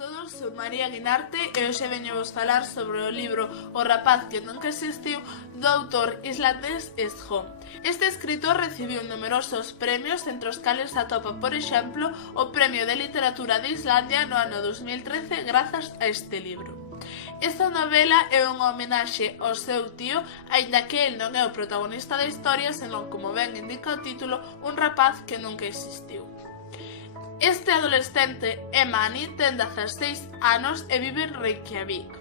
todos, sou María Guinarte e hoxe veño vos falar sobre o libro O rapaz que nunca existiu do autor islandés Estjón. Este escritor recibiu numerosos premios, entre os cales atopa, por exemplo, o Premio de Literatura de Islandia no ano 2013 grazas a este libro. Esta novela é unha homenaxe ao seu tío, aínda que el non é o protagonista da historia, senón, como ben indica o título, un rapaz que nunca existiu. Este adolescente é Mani, ten 16 anos e vive en Reykjavik.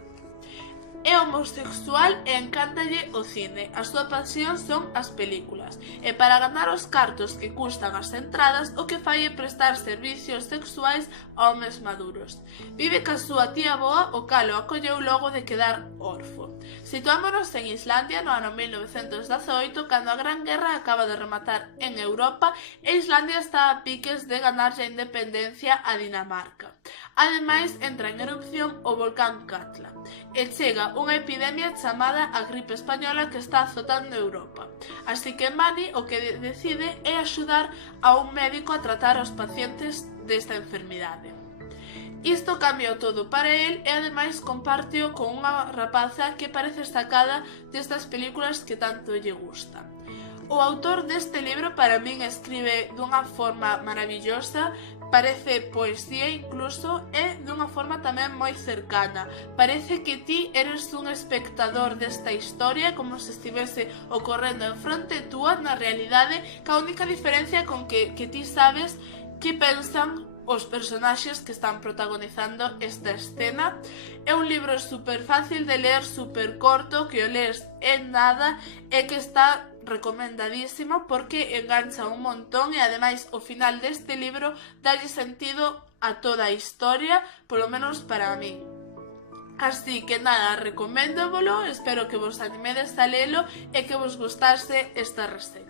É homosexual e encántalle o cine, a súa pasión son as películas, e para ganar os cartos que custan as entradas, o que fai é prestar servicios sexuais a homes maduros. Vive ca súa tía boa, o cal o acolleu logo de quedar orfo. Situámonos en Islandia no ano 1918, cando a Gran Guerra acaba de rematar en Europa e Islandia está a piques de ganarlle a independencia a Dinamarca. Ademais, entra en erupción o volcán Katla e chega unha epidemia chamada a gripe española que está azotando Europa. Así que Mani o que decide é axudar a un médico a tratar aos pacientes desta enfermidade. Isto cambiou todo para el e ademais compárteo con unha rapaza que parece sacada destas películas que tanto lle gustan. O autor deste libro para min escribe dunha forma maravillosa, parece poesía incluso, e dunha forma tamén moi cercana. Parece que ti eres un espectador desta historia como se estivese ocorrendo en fronte túa na realidade, ca única diferencia con que ti sabes que pensan os personaxes que están protagonizando esta escena. É un libro super fácil de ler, super corto, que o lees en nada e que está recomendadísimo porque engancha un montón e ademais o final deste libro dalle sentido a toda a historia, polo menos para mí. Así que nada, recoméndovolo, espero que vos animedes a lelo e que vos gustase esta reseña.